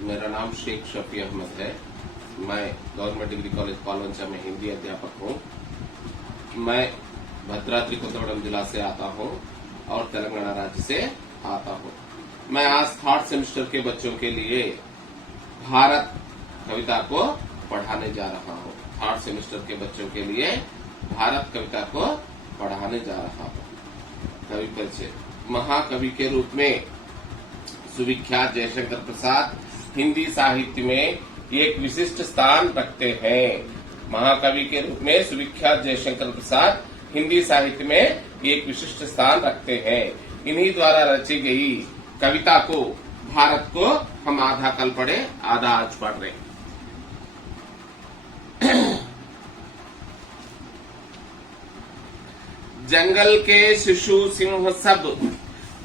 मेरा नाम शेख शफी अहमद है। मैं गवर्नमेंट डिग्री कॉलेज पालवंचा में हिंदी अध्यापक हूँ। मैं भद्राद्री कोत्तगुड़म जिला से आता हूँ और तेलंगाना राज्य से आता हूँ। मैं आज थर्ड सेमेस्टर के बच्चों के लिए भारत कविता को पढ़ाने जा रहा हूँ। थर्ड सेमेस्टर के बच्चों के लिए भारत कविता को पढ़ाने जा रहा हूँ। कवि परिचय। महाकवि के रूप में सुविख्यात जयशंकर प्रसाद हिंदी साहित्य में एक विशिष्ट स्थान रखते हैं। महाकवि के रूप में सुविख्यात जयशंकर प्रसाद हिंदी साहित्य में एक विशिष्ट स्थान रखते हैं। इन्हीं द्वारा रची गई कविता को भारत को हम आधा कल पढ़े, आधा आज पढ़ रहे। जंगल के शिशु सिंह सब,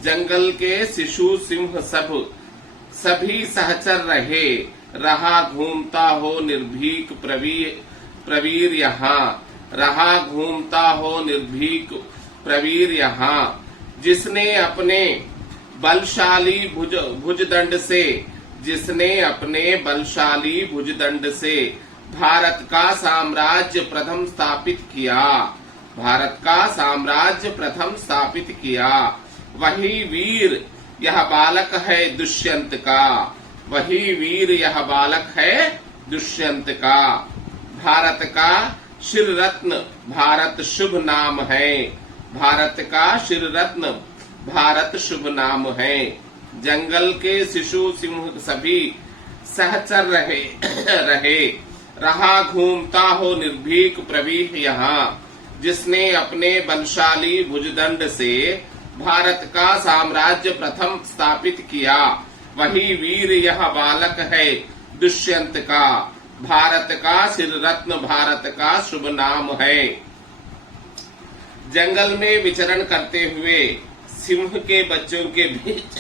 जंगल के शिशु सिंह सब, सभी सहचर रहे, रहा घूमता हो निर्भीक प्रवीर यहाँ, रहा घूमता हो निर्भीक प्रवीर यहाँ। जिसने अपने बलशाली भुजदंड से, जिसने अपने बलशाली भुजदंड से भारत का साम्राज्य प्रथम स्थापित किया, भारत का साम्राज्य प्रथम स्थापित किया, वही वीर यह बालक है दुष्यंत का, वही वीर यह बालक है दुष्यंत का। भारत का शिर रत्न भारत शुभ नाम है, भारत का शिर रत्न भारत शुभ नाम है। जंगल के शिशु सिंह सभी सहचर रहे, रहा घूमता हो निर्भीक प्रवीर यहाँ। जिसने अपने बलशाली भुजदंड से भारत का साम्राज्य प्रथम स्थापित किया, वही वीर यह बालक है दुष्यंत का। भारत का सिर रत्न भारत का शुभ नाम है। जंगल में विचरण करते हुए सिंह के बच्चों के बीच,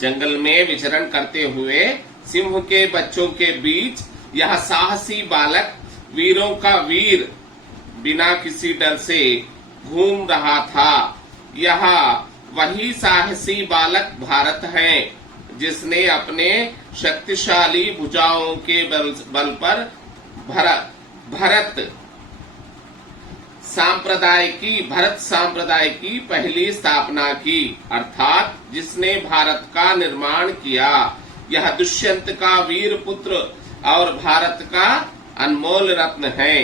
जंगल में विचरण करते हुए सिंह के बच्चों के बीच यह साहसी बालक वीरों का वीर बिना किसी डर से घूम रहा था। यह वही साहसी बालक भारत है जिसने अपने शक्तिशाली भुजाओं के बल पर भरत सांप्रदाय की पहली स्थापना की, अर्थात जिसने भारत का निर्माण किया। यह दुष्यंत का वीर पुत्र और भारत का अनमोल रत्न है,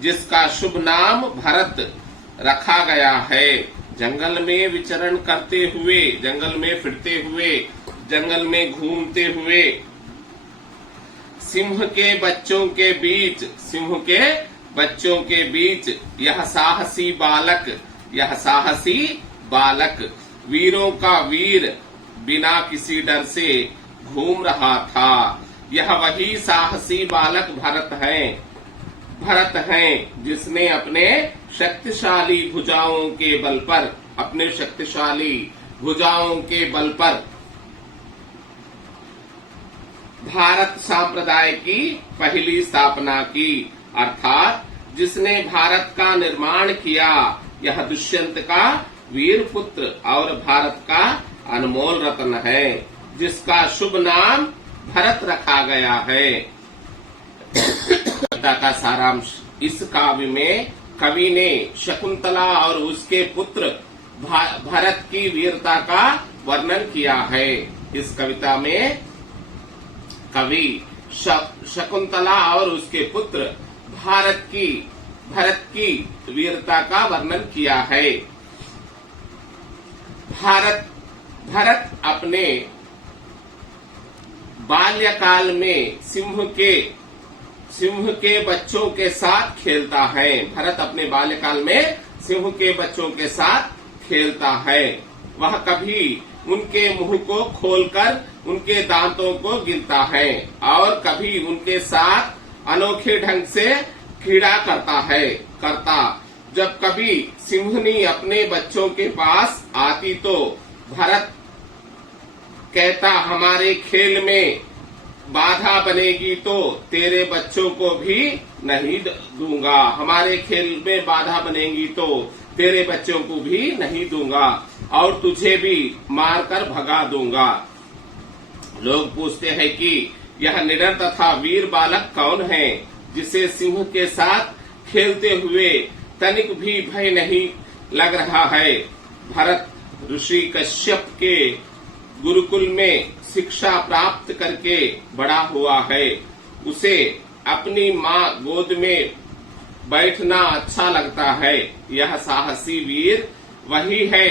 जिसका शुभ नाम भरत रखा गया है। जंगल में विचरण करते हुए, जंगल में फिरते हुए, जंगल में घूमते हुए सिंह के बच्चों के बीच, सिंह के बच्चों के बीच यह साहसी बालक वीरों का वीर बिना किसी डर से घूम रहा था। यह वही साहसी बालक भरत है जिसने अपने शक्तिशाली भुजाओं के बल पर, अपने शक्तिशाली भुजाओं के बल पर भारत संप्रदाय की पहली स्थापना की, अर्थात जिसने भारत का निर्माण किया। यह दुष्यंत का वीर पुत्र और भारत का अनमोल रत्न है, जिसका शुभ नाम भरत रखा गया है। कविता का सारांश। इस काव्य में कवि ने शकुंतला और उसके पुत्र भरत की वीरता का वर्णन किया है। इस कविता में कवि शकुंतला और उसके पुत्र भरत की वीरता का वर्णन किया है। भरत अपने बाल्यकाल में सिंह के बच्चों के साथ खेलता है। भरत अपने बाल्यकाल में सिंह के बच्चों के साथ खेलता है। वह कभी उनके मुंह को खोलकर उनके दांतों को गिनता है और कभी उनके साथ अनोखे ढंग से क्रीड़ा करता। जब कभी सिंहनी अपने बच्चों के पास आती तो भरत कहता, हमारे खेल में बाधा बनेगी तो तेरे बच्चों को भी नहीं दूंगा, हमारे खेल में बाधा बनेगी तो तेरे बच्चों को भी नहीं दूंगा और तुझे भी मारकर भगा दूंगा। लोग पूछते हैं कि यह निडर तथा वीर बालक कौन है जिसे सिंह के साथ खेलते हुए तनिक भी भय नहीं लग रहा है। भरत ऋषि कश्यप के गुरुकुल में शिक्षा प्राप्त करके बड़ा हुआ है। उसे अपनी माँ गोद में बैठना अच्छा लगता है। यह साहसी वीर वही है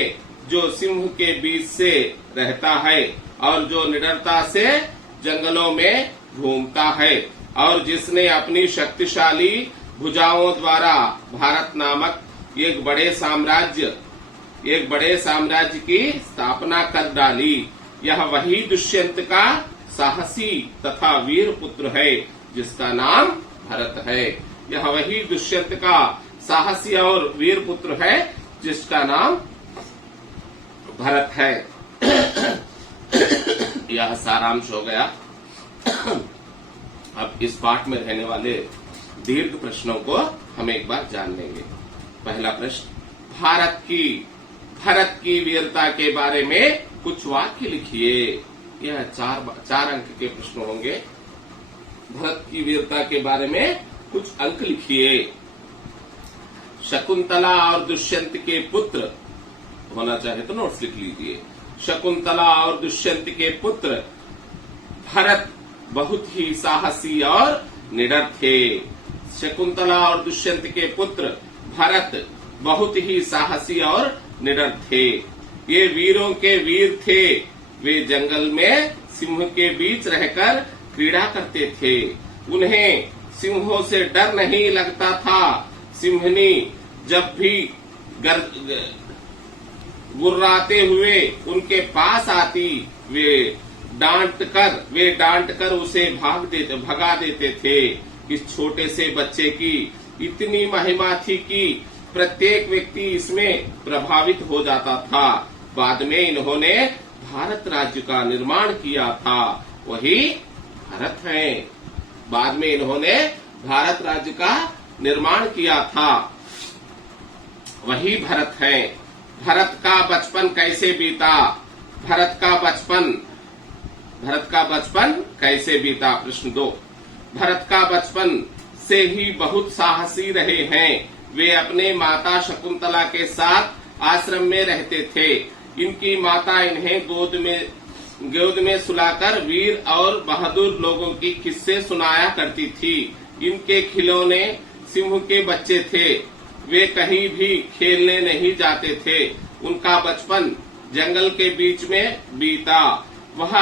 जो सिंह के बीच से रहता है और जो निडरता से जंगलों में घूमता है और जिसने अपनी शक्तिशाली भुजाओं द्वारा भारत नामक एक बड़े साम्राज्य की स्थापना कर डाली। यह वही दुष्यंत का साहसी तथा वीर पुत्र है जिसका नाम भरत है। यह वही दुष्यंत का साहसी और वीर पुत्र है जिसका नाम भरत है। यह सारांश हो गया। अब इस पाठ में रहने वाले दीर्घ प्रश्नों को हम एक बार जान लेंगे। पहला प्रश्न, भरत की वीरता के बारे में कुछ वाक्य लिखिए। यह चार अंक के प्रश्न होंगे। भरत की वीरता के बारे में कुछ अंक लिखिए। शकुंतला और दुष्यंत के पुत्र होना चाहे तो नोट्स लिख लीजिए। शकुंतला और दुष्यंत के पुत्र भरत बहुत ही साहसी और निडर थे। शकुंतला और दुष्यंत के पुत्र भरत बहुत ही साहसी और निडर थे। ये वीरों के वीर थे। वे जंगल में सिंह के बीच रहकर क्रीड़ा करते थे। उन्हें सिंहों से डर नहीं लगता था। सिंहनी जब भी गुर्राते हुए उनके पास आती वे डांट कर उसे भगा देते थे। इस छोटे से बच्चे की इतनी महिमा थी कि प्रत्येक व्यक्ति इसमें प्रभावित हो जाता था। बाद में इन्होंने भारत राज्य का निर्माण किया था। वही भरत हैं। बाद में इन्होंने भारत राज्य का निर्माण किया था। वही भरत हैं। भरत का बचपन कैसे बीता? भरत का बचपन कैसे बीता? प्रश्न 2, भरत का बचपन से ही बहुत साहसी रहे हैं। वे अपने माता शकुंतला के साथ आश्रम में रहते थे। इनकी माता इन्हें गोद में सुलाकर वीर और बहादुर लोगों की किस्से सुनाया करती थी। इनके खिलौने सिंह के बच्चे थे। वे कहीं भी खेलने नहीं जाते थे। उनका बचपन जंगल के बीच में बीता। वह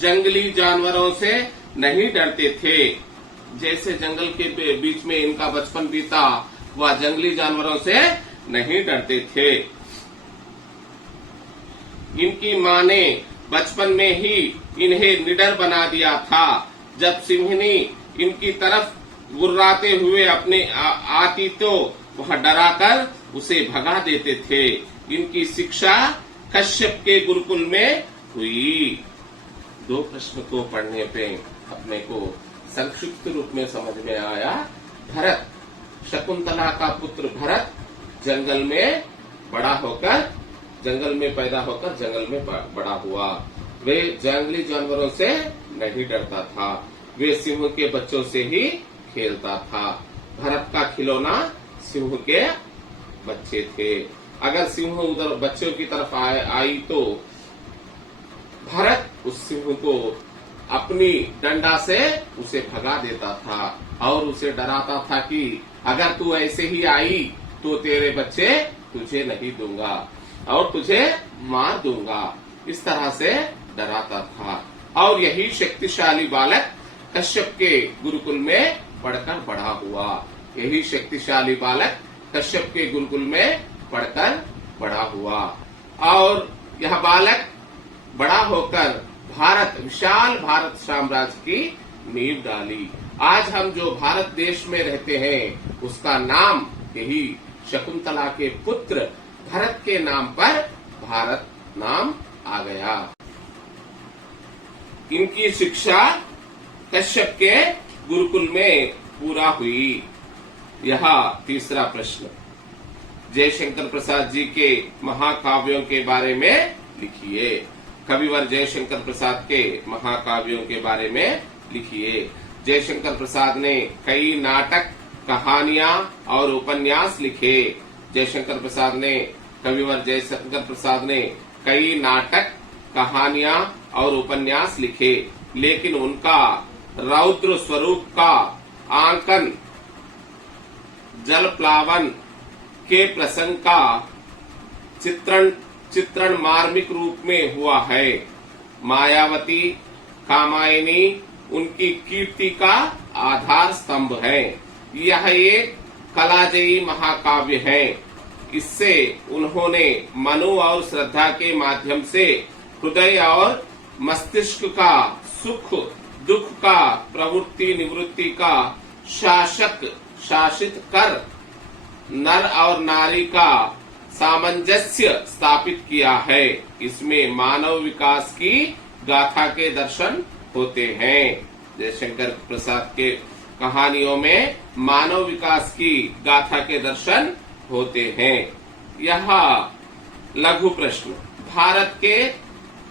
जंगली जानवरों से नहीं डरते थे। जैसे जंगल के बीच में इनका बचपन बीता, वह जंगली जानवरों से नहीं डरते थे। इनकी मां ने बचपन में ही इन्हें निडर बना दिया था। जब सिंहनी इनकी तरफ गुर्राते हुए आती तो वह डराकर उसे भगा देते थे। इनकी शिक्षा कश्यप के गुरुकुल में हुई। 2 प्रश्न को पढ़ने पे अपने को संक्षिप्त रूप में समझ में आया। भरत, शकुंतला का पुत्र भरत जंगल में पैदा होकर जंगल में बड़ा हुआ। वे जंगली जानवरों से नहीं डरता था। वे सिंह के बच्चों से ही खेलता था। भरत का खिलौना सिंह के बच्चे थे। अगर सिंह उधर बच्चों की तरफ आई तो भरत उस सिंह को अपनी डंडा से उसे भगा देता था और उसे डराता था कि अगर तू ऐसे ही आई तो तेरे बच्चे तुझे नहीं दूंगा और तुझे मार दूंगा। इस तरह से डराता था। और यही शक्तिशाली बालक कश्यप के गुरुकुल में पढ़कर बड़ा हुआ। यही शक्तिशाली बालक कश्यप के गुरुकुल में पढ़कर बड़ा हुआ और यह बालक बड़ा होकर विशाल भारत साम्राज्य की नींव डाली। आज हम जो भारत देश में रहते हैं उसका नाम यही शकुंतला के पुत्र भरत के नाम पर भारत नाम आ गया। इनकी शिक्षा कश्यप के गुरुकुल में पूरा हुई। यह तीसरा प्रश्न, जयशंकर प्रसाद जी के महाकाव्यों के बारे में लिखिए। कविवर जयशंकर प्रसाद के महाकाव्यों के बारे में लिखिए। जयशंकर प्रसाद ने कई नाटक, कहानियां और उपन्यास लिखे। जयशंकर प्रसाद ने कविवर जयशंकर प्रसाद ने कई नाटक, कहानियां और उपन्यास लिखे, लेकिन उनका रौद्र स्वरूप का आंकन जलप्लावन के प्रसंग का चित्रण मार्मिक रूप में हुआ है। मायावती, कामायनी उनकी कीर्ति का आधार स्तंभ है। यह एक कलाजयी महाकाव्य है। इससे उन्होंने मनु और श्रद्धा के माध्यम से हृदय और मस्तिष्क का सुख दुख का प्रवृत्ति निवृत्ति का शासित कर नर और नारी का सामंजस्य स्थापित किया है। इसमें मानव विकास की गाथा के दर्शन होते हैं। जयशंकर प्रसाद के कहानियों में मानव विकास की गाथा के दर्शन होते हैं। यह लघु प्रश्न, भारत के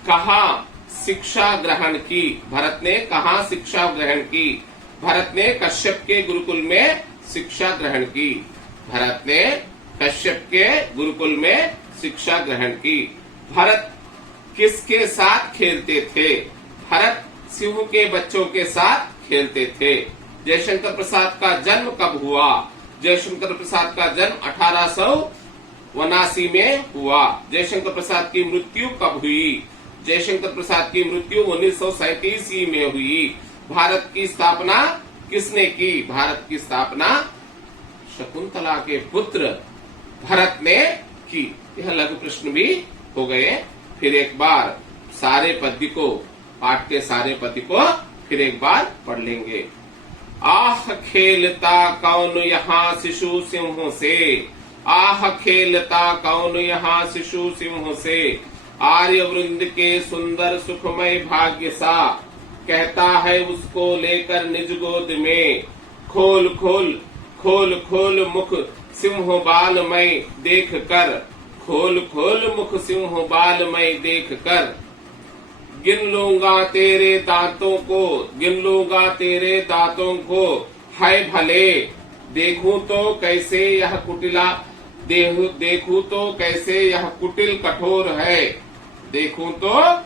कहा शिक्षा ग्रहण की? भरत ने कहा शिक्षा ग्रहण की? भरत ने कश्यप के गुरुकुल में शिक्षा ग्रहण की। भरत ने कश्यप के गुरुकुल में शिक्षा ग्रहण की। भरत किसके साथ खेलते थे? भरत सिंह के बच्चों के साथ खेलते थे। जयशंकर प्रसाद का जन्म कब हुआ? जयशंकर प्रसाद का जन्म 1879 में हुआ। जयशंकर प्रसाद की मृत्यु कब हुई? जयशंकर प्रसाद की मृत्यु 1937 में हुई। भारत की स्थापना किसने की? भारत की स्थापना शकुंतला के पुत्र भरत ने की। यह लघु प्रश्न भी हो गए। फिर एक बार सारे पद्य को, पाठ के सारे पद्य को फिर एक बार पढ़ लेंगे। आह खेलता कौन यहाँ शिशु सिंह से, आह खेलता कौन यहाँ शिशु सिंह से, आर्य वृंद के सुंदर सुखमय भाग्य सा, कहता है उसको लेकर निज गोद में, खोल खोल खोल खोल मुख सिंह बालमय देख कर, खोल खोल मुख सिंह बालमय देख कर, गिन लूंगा तेरे दांतों को, गिन लूंगा तेरे दांतों को, हाय भले देखूं तो कैसे यह कुटिला, देखूं तो कैसे यह कुटिल कठोर है, देखूं तो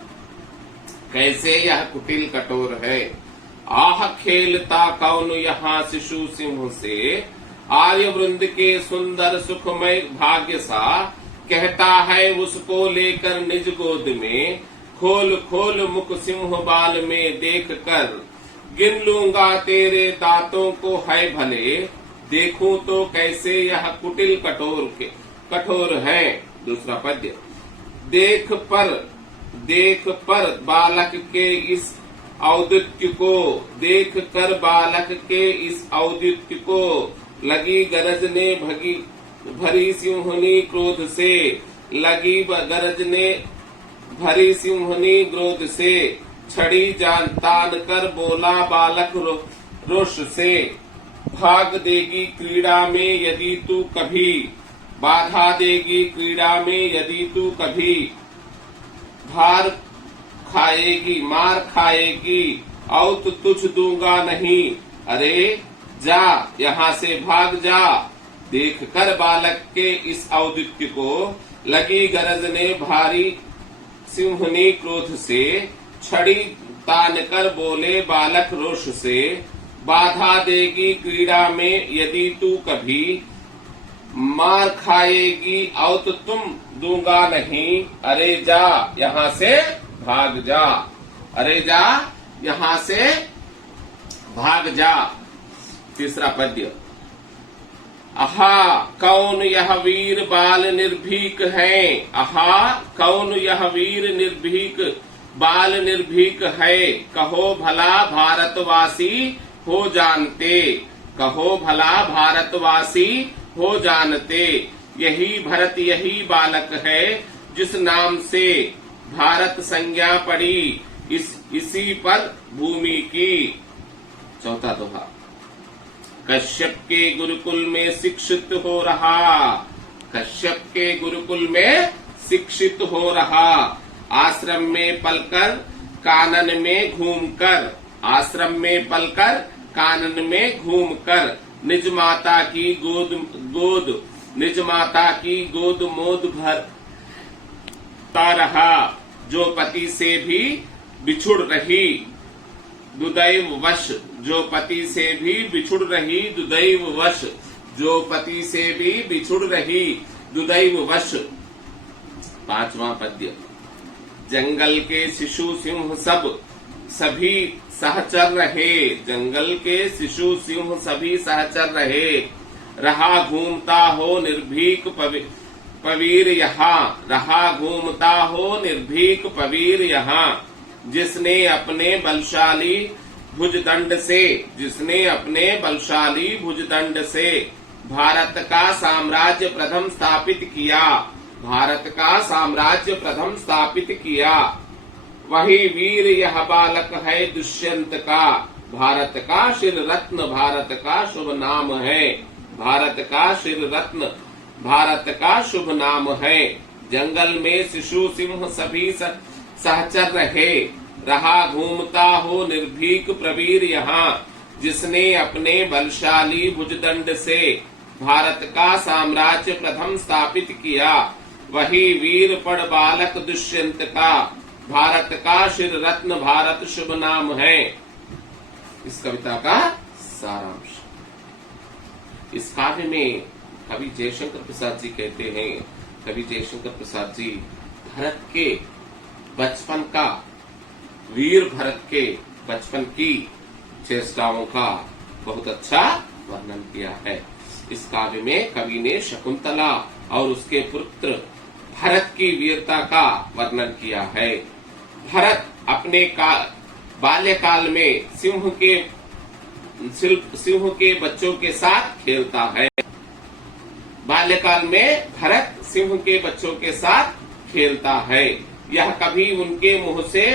कैसे यह कुटिल कठोर है। आह खेलता कौन यहाँ शिशु सिंह से, आर्य वृंद के सुंदर सुखमय भाग्य सा, कहता है उसको लेकर निज गोद में, खोल खोल मुख सिंह बाल में देख कर, गिन लूंगा तेरे दांतों को है भले, देखूं तो कैसे यह कुटिल कठोर है। दूसरा पद्य, देख पर बालक के इस औदित्य को, देख कर बालक के इस औदित्य को, लगी गरजने भरी सिंहनी क्रोध से, लगी गरजने भरी सिंहनी क्रोध से, छड़ी जान तान कर बोला बालक रोष से, भाग देगी क्रीड़ा में यदि तू कभी, बाधा देगी क्रीड़ा में यदि तू कभी, मार खाएगी औत तुझ दूंगा नहीं, अरे जा यहाँ से भाग जा। देख कर बालक के इस औदित्य को, लगी गरजने भारी सिंहनी क्रोध से, छड़ी तान कर बोले बालक रोष से, बाधा देगी क्रीड़ा में यदि तू कभी, मार खाएगी औत तुम दूंगा नहीं, अरे जा यहाँ से भाग जा, अरे जा यहाँ से भाग जा। तीसरा पद्य, आहा कौन यह वीर बाल निर्भीक है, आहा कौन यह वीर निर्भीक बाल निर्भीक है, कहो भला भारतवासी हो जानते, कहो भला भारतवासी हो जानते, यही भरत यही बालक है जिस नाम से भारत संज्ञा पड़ी इसी पर भूमि की। चौथा दोहा, कश्यप के गुरुकुल में शिक्षित हो रहा, कश्यप के गुरुकुल में शिक्षित हो रहा, आश्रम में पलकर कानन में घूमकर, आश्रम में पलकर कानन में घूमकर, निज माता की गोद निज माता की गोद मोद भरता रहा, जो पति से भी बिछुड़ रही दुदैव वश, जो पति से भी बिछुड़ रही दुदैव वश, जो पति से भी बिछुड़ रही दुदैव वश। पांचवा पद्य। जंगल के शिशु सिंह सभी सहचर रहे, जंगल के शिशु सिंह सभी सहचर रहे, रहा घूमता हो निर्भीक पवीर यहाँ, रहा घूमता हो निर्भीक पवीर यहाँ, जिसने अपने बलशाली भुजदंड से, जिसने अपने बलशाली भुजदंड से भारत का साम्राज्य प्रथम स्थापित किया, भारत का साम्राज्य प्रथम स्थापित किया, वही वीर यह बालक है दुष्यंत का, भारत का शिर रत्न भारत का शुभ नाम है, भारत का शिर रत्न भारत का शुभ नाम है। जंगल में शिशु सिंह सभी सहचर रहे, रहा घूमता हो निर्भीक प्रवीर यहाँ, जिसने अपने बलशाली भुजदंड से भारत का साम्राज्य प्रथम स्थापित किया, वही वीर पड़ बालक दुष्यंत का, भारत का शिर रत्न भारत शुभ नाम है। इस कविता का सारांश। इस काव्य में कवि जयशंकर प्रसाद जी कहते हैं, कवि जयशंकर प्रसाद जी भरत के बचपन का, वीर भरत के बचपन की चेष्टाओं का बहुत अच्छा वर्णन किया है। इस काव्य में कवि ने शकुंतला और उसके पुत्र भरत की वीरता का वर्णन किया है। भरत अपने बाल्यकाल में सिंह के बच्चों के साथ खेलता है। बाल्यकाल में भरत सिंह के बच्चों के साथ खेलता है। यह कभी उनके मुंह से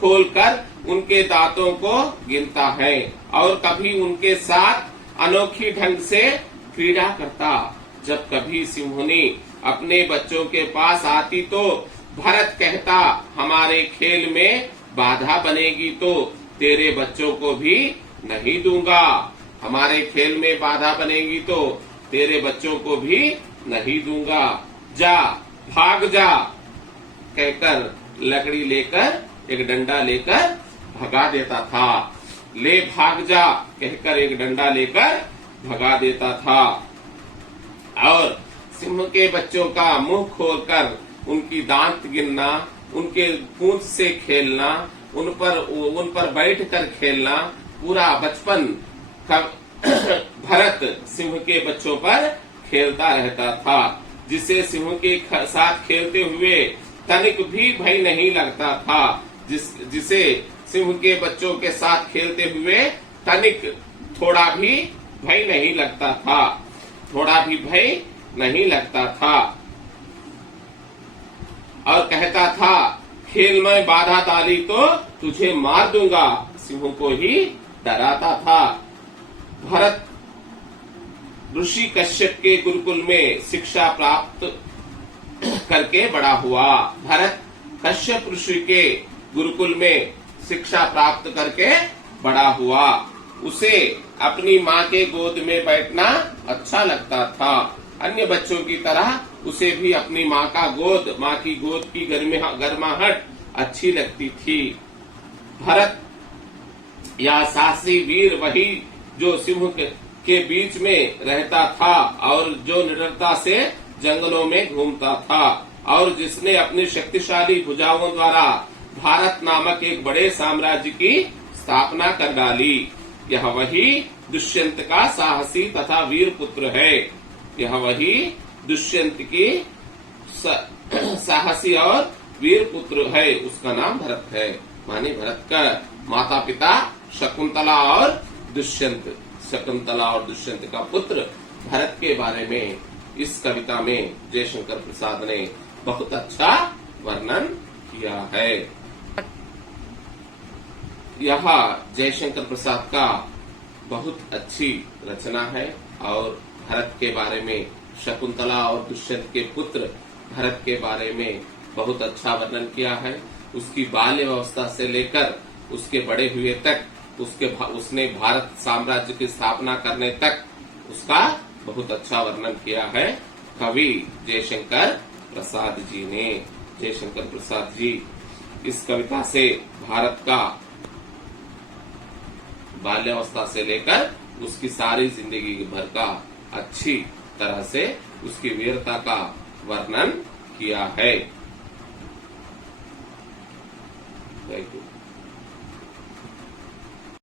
खोलकर उनके दांतों को गिनता है और कभी उनके साथ अनोखी ढंग से क्रीड़ा करता। जब कभी सिंहनी अपने बच्चों के पास आती तो भरत कहता, हमारे खेल में बाधा बनेगी तो तेरे बच्चों को भी नहीं दूंगा, हमारे खेल में बाधा बनेगी तो तेरे बच्चों को भी नहीं दूंगा, जा भाग जा कहकर लकड़ी लेकर एक डंडा लेकर भगा देता था। ले भाग जा कहकर एक डंडा लेकर भगा देता था। और सिंह के बच्चों का मुंह खोलकर उनकी दांत गिनना, उनके पूंछ से खेलना, उन पर बैठकर खेलना, पूरा बचपन भरत सिंह के बच्चों पर खेलता रहता था, जिसे सिंह के साथ खेलते हुए तनिक भी भय नहीं लगता था, जिसे सिंह के बच्चों के साथ खेलते हुए तनिक थोड़ा भी भय नहीं लगता था, थोड़ा भी भय नहीं लगता था। और कहता था, खेल में बाधा डाली तो तुझे मार दूंगा, सिंह को ही डराता था। भरत ऋषि कश्यप के गुरुकुल में शिक्षा प्राप्त करके बड़ा हुआ। भरत कश्यप ऋषि के गुरुकुल में शिक्षा प्राप्त करके बड़ा हुआ। उसे अपनी माँ के गोद में बैठना अच्छा लगता था। अन्य बच्चों की तरह उसे भी अपनी माँ की गोद की गर्माहट अच्छी लगती थी। भरत या साहसी वीर वही जो सिंह के बीच में रहता था और जो निडरता से जंगलों में घूमता था और जिसने अपनी शक्तिशाली भुजाओं द्वारा भारत नामक एक बड़े साम्राज्य की स्थापना कर डाली। यह वही दुष्यंत का साहसी तथा वीर पुत्र है। यह वही दुष्यंत की साहसी और वीर पुत्र है। उसका नाम भरत है। माने भरत का माता पिता शकुंतला और दुष्यंत, शकुंतला और दुष्यंत का पुत्र भरत के बारे में इस कविता में जयशंकर प्रसाद ने बहुत अच्छा वर्णन किया है। यह जयशंकर प्रसाद का बहुत अच्छी रचना है और भरत के बारे में, शकुंतला और दुष्यंत के पुत्र भरत के बारे में बहुत अच्छा वर्णन किया है। उसकी बाल्य अवस्था से लेकर उसके बड़े हुए तक, उसने भारत साम्राज्य की स्थापना करने तक उसका बहुत अच्छा वर्णन किया है कवि जयशंकर प्रसाद जी ने। जयशंकर प्रसाद जी इस कविता से भारत का बाल्यावस्था से लेकर उसकी सारी जिंदगी भर का अच्छी तरह से उसकी वीरता का वर्णन किया है। Thank you.